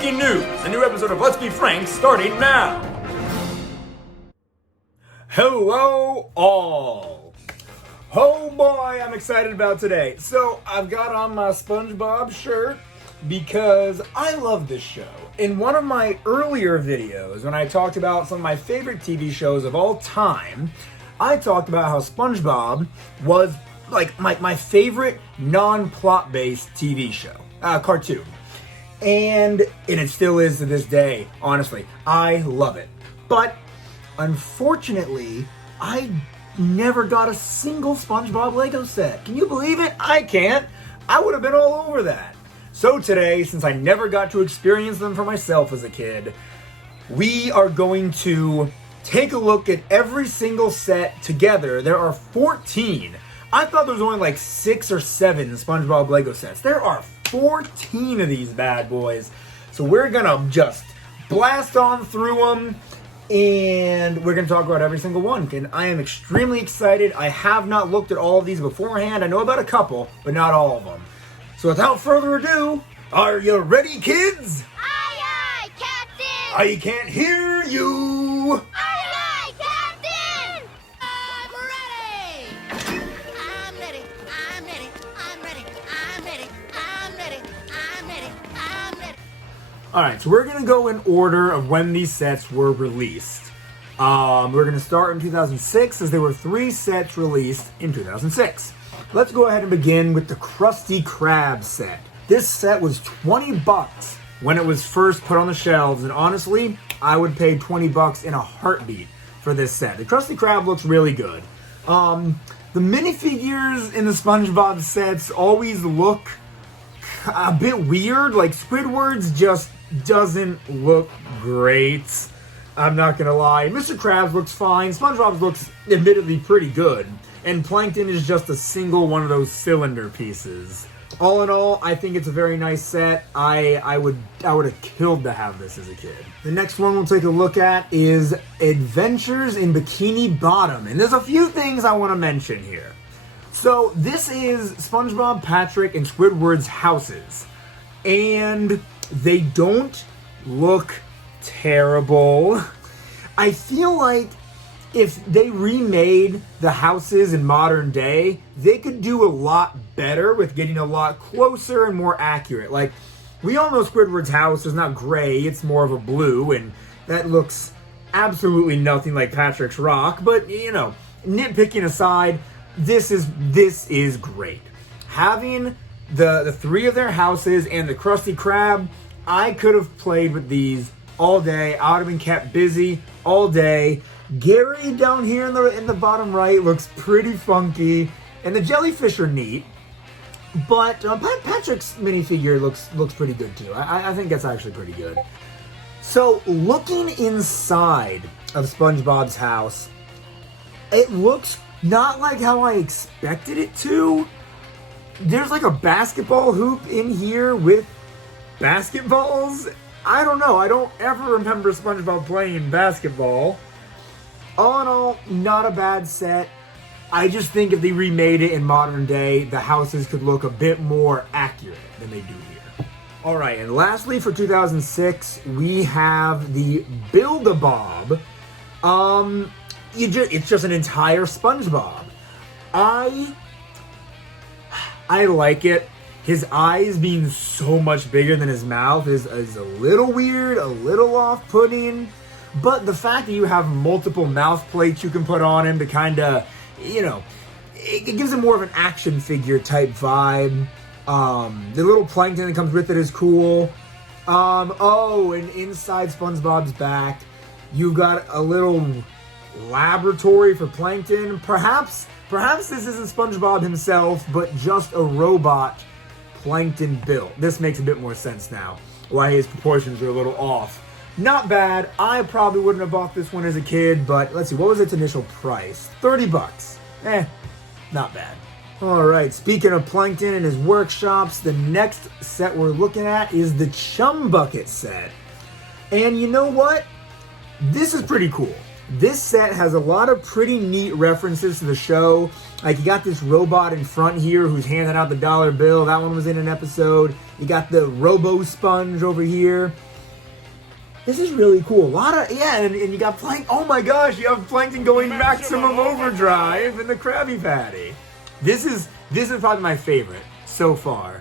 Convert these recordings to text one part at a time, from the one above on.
Breaking news! A new episode of Let's Be Frank starting now! Hello, all! Oh boy, I'm excited about today. So, I've got on my SpongeBob shirt because I love this show. In one of my earlier videos, when I talked about some of my favorite TV shows of all time, I talked about how SpongeBob was like my favorite non-plot based TV show, cartoon. And it still is to this day, honestly. I love it. But, unfortunately, I never got a single SpongeBob Lego set. Can you believe it? I can't. I would have been all over that. So today, since I never got to experience them for myself as a kid, we are going to take a look at every single set together. There are 14. I thought there was only like 6 or 7 SpongeBob Lego sets. There are 14 of these bad boys. So we're gonna just blast on through them, and we're gonna talk about every single one. And I am extremely excited. I have not looked at all of these beforehand. I know about a couple, but not all of them. So without further ado, are you ready, kids? Aye, aye, Captain! I can't hear you! Aye, aye, Captain! I'm ready! I'm ready, I'm ready, I'm ready, I'm ready, I'm ready, I'm ready, I'm ready. Alright, so we're gonna go in order of when these sets were released. We're gonna start in 2006, as there were 3 sets released in 2006. Let's go ahead and begin with the Krusty Krab set. This set was $20 when it was first put on the shelves, and honestly, I would pay $20 in a heartbeat for this set. The Krusty Krab looks really good. The minifigures in the SpongeBob sets always look a bit weird. Like, Squidward's just doesn't look great. I'm not gonna lie. Mr. Krabs looks fine. SpongeBob's looks admittedly pretty good. And Plankton is just a single one of those cylinder pieces. All in all, I think it's a very nice set. I would have killed to have this as a kid. The next one we'll take a look at is Adventures in Bikini Bottom. And there's a few things I want to mention here. So this is SpongeBob, Patrick, and Squidward's houses. And they don't look terrible. I feel like if they remade the houses in modern day, they could do a lot better with getting a lot closer and more accurate. Like, we all know Squidward's house is not gray, it's more of a blue, and that looks absolutely nothing like Patrick's rock. But, you know, nitpicking aside, this is great. Having the 3 of their houses and the Krusty Krab, I could have played with these all day. I would have been kept busy all day. Gary down here in the bottom right looks pretty funky, and the jellyfish are neat. But Patrick's minifigure looks pretty good too. I think that's actually pretty good. So looking inside of SpongeBob's house, it looks not like how I expected it to. There's like a basketball hoop in here with basketballs. I don't know. I don't ever remember SpongeBob playing basketball. All in all, not a bad set. I just think if they remade it in modern day, the houses could look a bit more accurate than they do here. Alright, and lastly for 2006, we have the Build-A-Bob. It's just an entire SpongeBob. I like it. His eyes being so much bigger than his mouth is a little weird, a little off-putting. But the fact that you have multiple mouth plates you can put on him to kind of, you know, it gives him more of an action figure type vibe. The little plankton that comes with it is cool. Oh, and inside SpongeBob's back, you got a little laboratory for Plankton. Perhaps this isn't SpongeBob himself, but just a robot Plankton built. This makes a bit more sense now, why his proportions are a little off. Not bad. I probably wouldn't have bought this one as a kid, but let's see, what was its initial price? $30. Not bad. Alright, speaking of Plankton and his workshops, the next set we're looking at is the Chum Bucket set. And you know what? This is pretty cool. This set has a lot of pretty neat references to the show. Like, you got this robot in front here who's handing out the dollar bill. That one was in an episode. You got the Robo Sponge over here. This is really cool. A lot of, yeah, and you got Plankton. Oh my gosh, you have Plankton going maximum overdrive in the Krabby Patty. This is probably my favorite so far.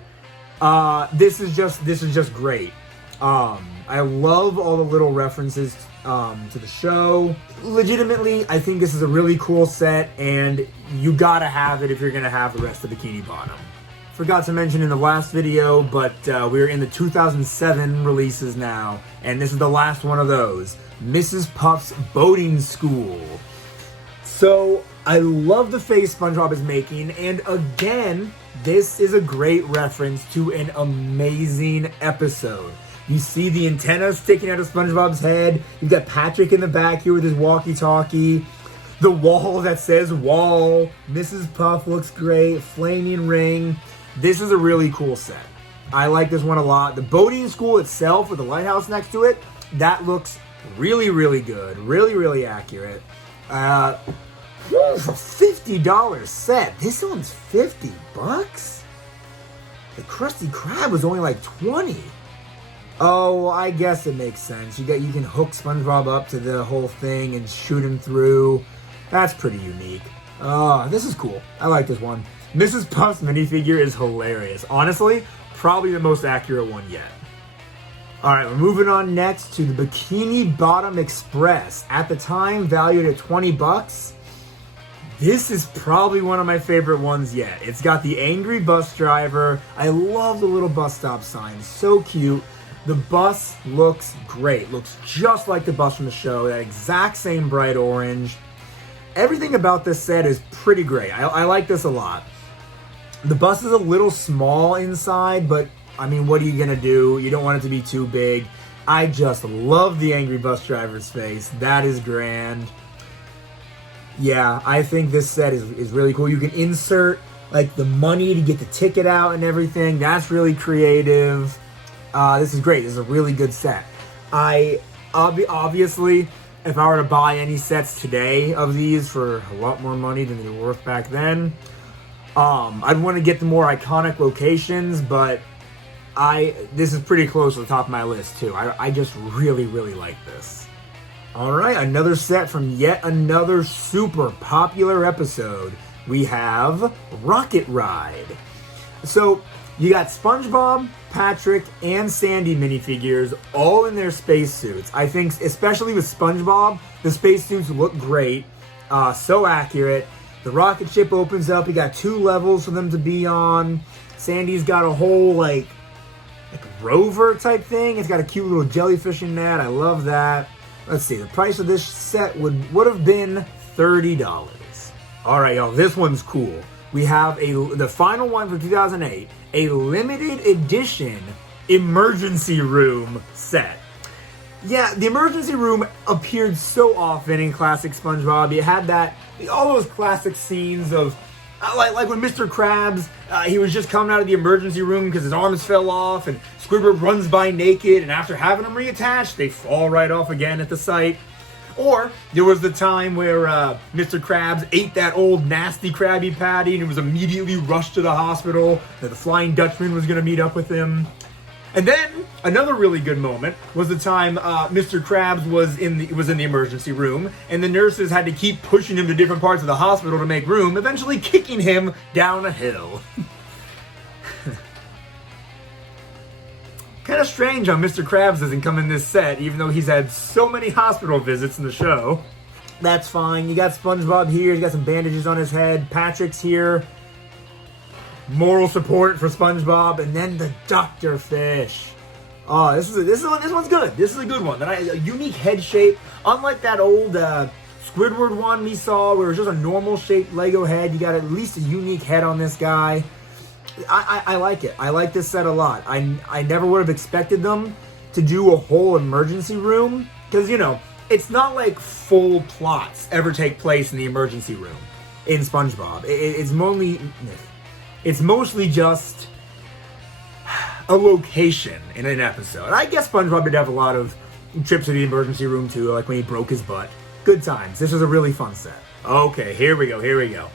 This is just great. I love all the little references to the show. Legitimately, I think this is a really cool set, and you gotta have it if you're gonna have the rest of Bikini Bottom. Forgot to mention in the last video, but we're in the 2007 releases now, and this is the last one of those. Mrs. Puff's Boating School. So, I love the face SpongeBob is making, and again, this is a great reference to an amazing episode. You see the antenna sticking out of SpongeBob's head. You've got Patrick in the back here with his walkie-talkie. The wall that says wall. Mrs. Puff looks great. Flaming ring. This is a really cool set. I like this one a lot. The boating school itself with the lighthouse next to it, that looks really, really good. Really, really accurate. For $50 set. This one's $50 bucks? The Krusty Krab was only like 20. Oh, I guess it makes sense. You can hook SpongeBob up to the whole thing and shoot him through. That's pretty unique. This is cool. I like this one. Mrs. Puff's minifigure is hilarious. Honestly, probably the most accurate one yet. Alright, we're moving on next to the Bikini Bottom Express. At the time, valued at 20 bucks. This is probably one of my favorite ones yet. It's got the angry bus driver. I love the little bus stop sign. So cute. The bus looks great. Looks just like the bus from the show. That exact same bright orange. Everything about this set is pretty great. I like this a lot. The bus is a little small inside, but I mean, what are you gonna do? You don't want it to be too big. I just love the angry bus driver's face. That is grand. Yeah, I think this set is really cool. You can insert like the money to get the ticket out and everything. That's really creative. This is great. This is a really good set. Obviously, if I were to buy any sets today of these for a lot more money than they were worth back then, I'd want to get the more iconic locations, but this is pretty close to the top of my list too. I just really, really like this. Alright, another set from yet another super popular episode. We have Rocket Ride. So, you got SpongeBob, Patrick, and Sandy minifigures all in their spacesuits. I think, especially with SpongeBob, the spacesuits look great. So accurate. The rocket ship opens up. You got 2 levels for them to be on. Sandy's got a whole, like rover type thing. It's got a cute little jellyfish in that. I love that. Let's see. The price of this set would have been $30. All right, y'all. This one's cool. We have the final one for 2008, a limited edition emergency room set. Yeah, the emergency room appeared so often in classic SpongeBob. You had all those classic scenes of, like when Mr. Krabs, he was just coming out of the emergency room because his arms fell off, and Squidward runs by naked, and after having them reattached, they fall right off again at the site. Or there was the time where Mr. Krabs ate that old nasty Krabby Patty and he was immediately rushed to the hospital, that the Flying Dutchman was going to meet up with him. And then another really good moment was the time Mr. Krabs was in the emergency room, and the nurses had to keep pushing him to different parts of the hospital to make room, eventually kicking him down a hill. Kind of strange how Mr. Krabs doesn't come in this set, even though he's had so many hospital visits in the show. That's fine. You got SpongeBob here. He's got some bandages on his head. Patrick's here. Moral support for SpongeBob, and then the Dr. Fish. Oh, this one's good. This is a good one. A unique head shape, unlike that old Squidward one we saw, where it was just a normal shaped Lego head. You got at least a unique head on this guy. I like it. I like this set a lot. I never would have expected them to do a whole emergency room, because, you know, it's not like full plots ever take place in the emergency room in SpongeBob. It's mostly just a location in an episode. I guess SpongeBob did have a lot of trips to the emergency room too, like when he broke his butt. Good times. This was a really fun set. Okay, here we go.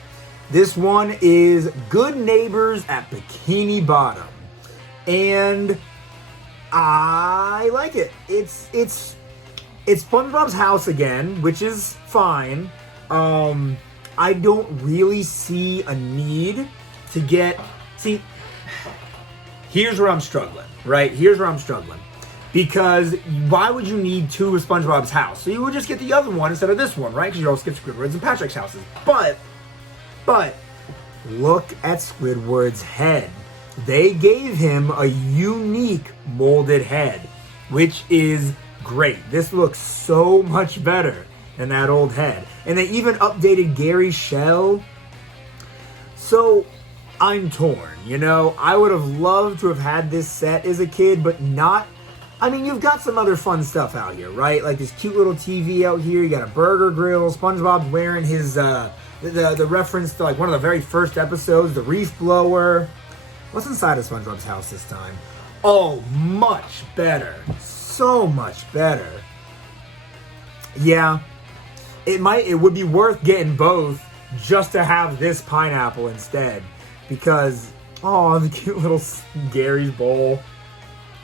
This one is Good Neighbors at Bikini Bottom. And I like it. It's It's SpongeBob's house again, which is fine. I don't really see a need to get... See, here's where I'm struggling, right? Here's where I'm struggling. Because why would you need two of SpongeBob's house? So you would just get the other one instead of this one, right? Because you also get Squidward's and Patrick's houses. But, look at Squidward's head. They gave him a unique molded head, which is great. This looks so much better than that old head. And they even updated Gary's shell. So, I'm torn, you know? I would have loved to have had this set as a kid, but not... I mean, you've got some other fun stuff out here, right? Like this cute little TV out here. You got a burger grill. SpongeBob's wearing his, the reference to like one of the very first episodes, the reef blower. What's inside of SpongeBob's house this time? Oh, much better. So much better. Yeah. It would be worth getting both just to have this pineapple instead. Because, oh, the cute little Gary's bowl.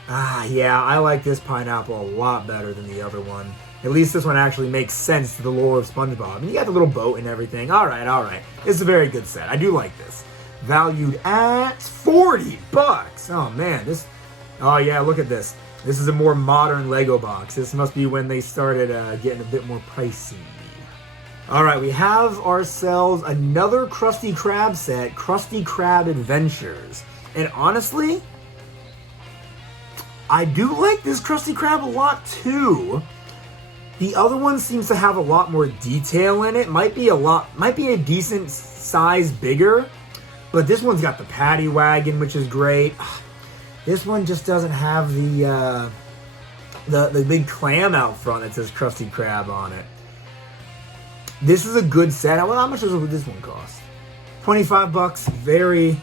Ah, yeah, I like this pineapple a lot better than the other one. At least this one actually makes sense to the lore of SpongeBob. And you got the little boat and everything. All right. It's a very good set. I do like this. Valued at $40. Oh, man. Oh, yeah, look at this. This is a more modern Lego box. This must be when they started getting a bit more pricey. All right, we have ourselves another Krusty Krab set, Krusty Krab Adventures. And honestly... I do like this Krusty Krab a lot too. The other one seems to have a lot more detail in it. Might be a decent size bigger, but this one's got the paddy wagon, which is great. This one just doesn't have the big clam out front that says Krusty Krab on it. This is a good set. How much does this one cost? $25. Very,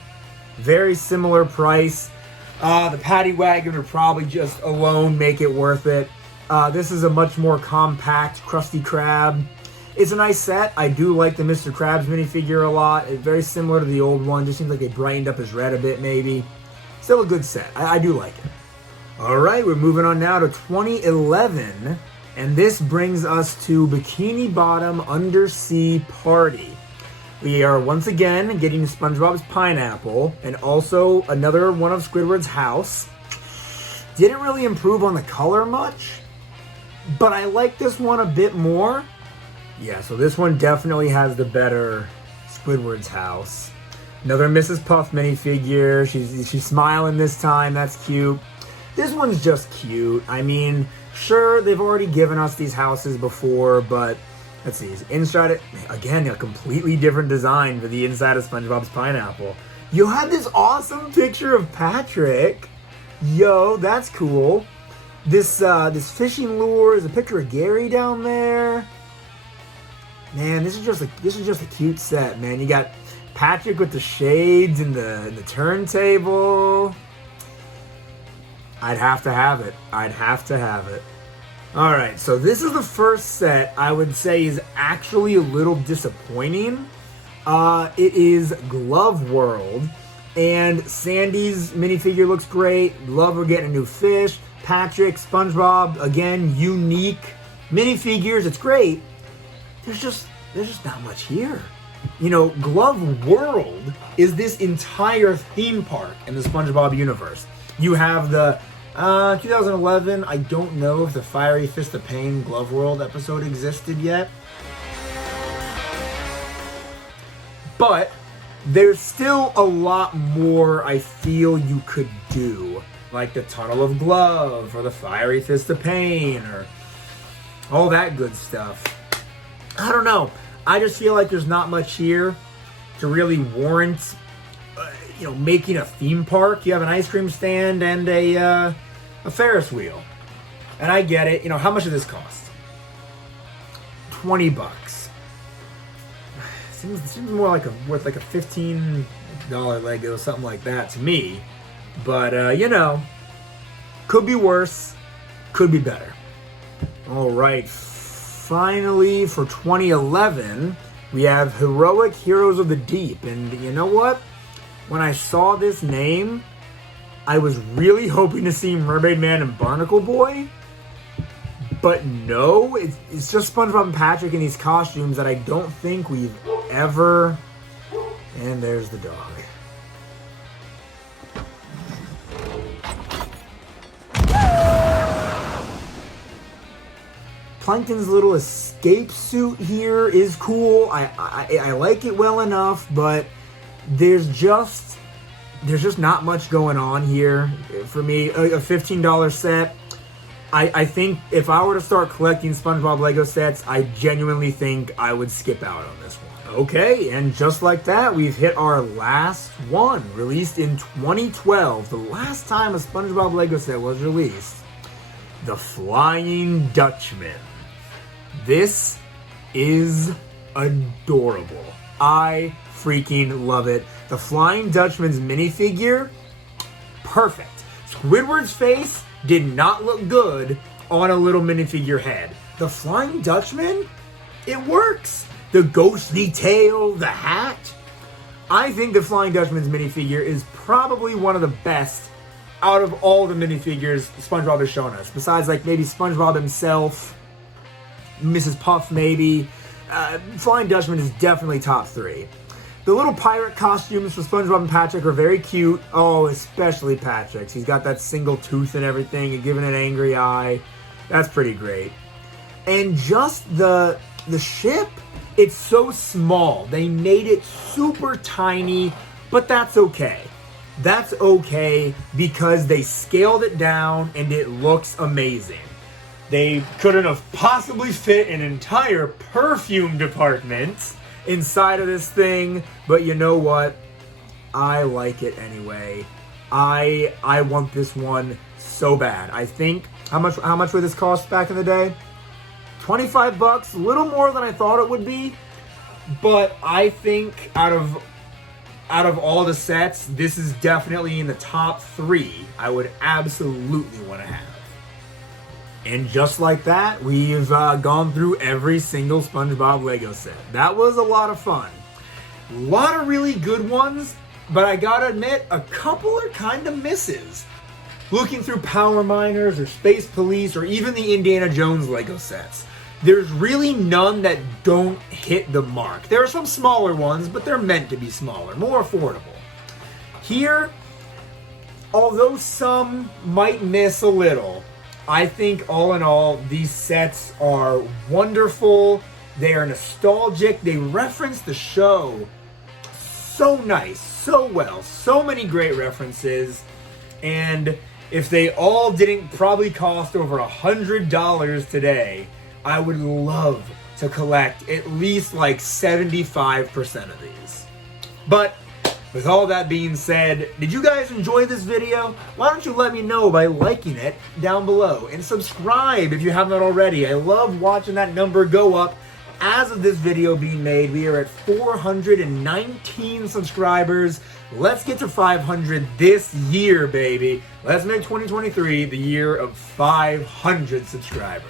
very similar price. The paddy wagon would probably just alone make it worth it. This is a much more compact Krusty Krab. It's a nice set. I do like the Mr. Krabs minifigure a lot. It's very similar to the old one. Just seems like they brightened up his red a bit, maybe. Still a good set. I do like it. Alright, we're moving on now to 2011. And this brings us to Bikini Bottom Undersea Party. We are once again getting SpongeBob's pineapple and also another one of Squidward's house. Didn't really improve on the color much, but I like this one a bit more. Yeah, so this one definitely has the better Squidward's house. Another Mrs. Puff minifigure. She's smiling this time. That's cute. This one's just cute. I mean, sure, they've already given us these houses before, but... Let's see, inside it, again, a completely different design for the inside of SpongeBob's pineapple. You had this awesome picture of Patrick. Yo, that's cool. This fishing lure is a picture of Gary down there. Man, this is just a cute set, man. You got Patrick with the shades and the turntable. I'd have to have it. Alright, so this is the first set I would say is actually a little disappointing. It is Glove World, and Sandy's minifigure looks great. Love we're getting a new fish. Patrick, SpongeBob, again, unique minifigures. It's great. There's just not much here. You know, Glove World is this entire theme park in the SpongeBob universe. You have the 2011, I don't know if the Fiery Fist of Pain Glove World episode existed yet. But there's still a lot more I feel you could do. Like the Tunnel of Glove, or the Fiery Fist of Pain, or all that good stuff. I don't know. I just feel like there's not much here to really warrant, making a theme park. You have an ice cream stand and a Ferris wheel. And I get it. How much does this cost? $20. Seems more like worth like a $15 Lego, something like that to me. But, could be worse, could be better. All right, finally for 2011, we have Heroic Heroes of the Deep. And you know what? When I saw this name, I was really hoping to see Mermaid Man and Barnacle Boy. But no, it's just SpongeBob and Patrick in these costumes that I don't think we've ever... And there's the dog. Plankton's little escape suit here is cool. I like it well enough, but there's just not much going on here for me. A $15 set. I think if I were to start collecting SpongeBob Lego sets, I genuinely think I would skip out on this one. Okay, and just like that, we've hit our last one, released in 2012. The last time a SpongeBob Lego set was released. The Flying Dutchman. This is adorable. I freaking love it. The Flying Dutchman's minifigure, perfect. Squidward's face did not look good on a little minifigure head. The Flying Dutchman, it works. The ghostly tail, the hat. I think the Flying Dutchman's minifigure is probably one of the best out of all the minifigures SpongeBob has shown us. Besides, like, maybe SpongeBob himself, Mrs. Puff maybe. Flying Dutchman is definitely top 3. The little pirate costumes for SpongeBob and Patrick are very cute. Oh, especially Patrick's. He's got that single tooth and everything and giving an angry eye. That's pretty great. And just the ship, it's so small. They made it super tiny, but that's okay. That's okay because they scaled it down and it looks amazing. They couldn't have possibly fit an entire perfume department inside of this thing, but you know what? I like it anyway. I want this one so bad. I think how much would this cost back in the day? $25, a little more than I thought it would be, but I think out of all the sets, this is definitely in the top 3 I would absolutely want to have. And just like that, we've gone through every single SpongeBob Lego set. That was a lot of fun. A lot of really good ones, but I gotta admit, a couple are kind of misses. Looking through Power Miners or Space Police or even the Indiana Jones Lego sets, there's really none that don't hit the mark. There are some smaller ones, but they're meant to be smaller, more affordable. Here, although some might miss a little, I think all in all, these sets are wonderful. They are nostalgic. They reference the show so nice, so well. So many great references. And if they all didn't probably cost over $100 today, I would love to collect at least like 75% of these. But with all that being said, did you guys enjoy this video? Why don't you let me know by liking it down below and subscribe if you haven't already. I love watching that number go up. As of this video being made, we are at 419 subscribers. Let's get to 500 this year, baby. Let's make 2023 the year of 500 subscribers.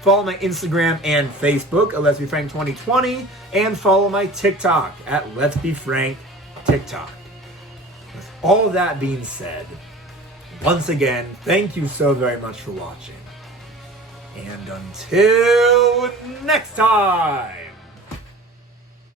Follow my Instagram and Facebook at Let's Be Frank 2020, and follow my TikTok at Let's Be Frank TikTok. With all that being said, once again, thank you so very much for watching. And until next time!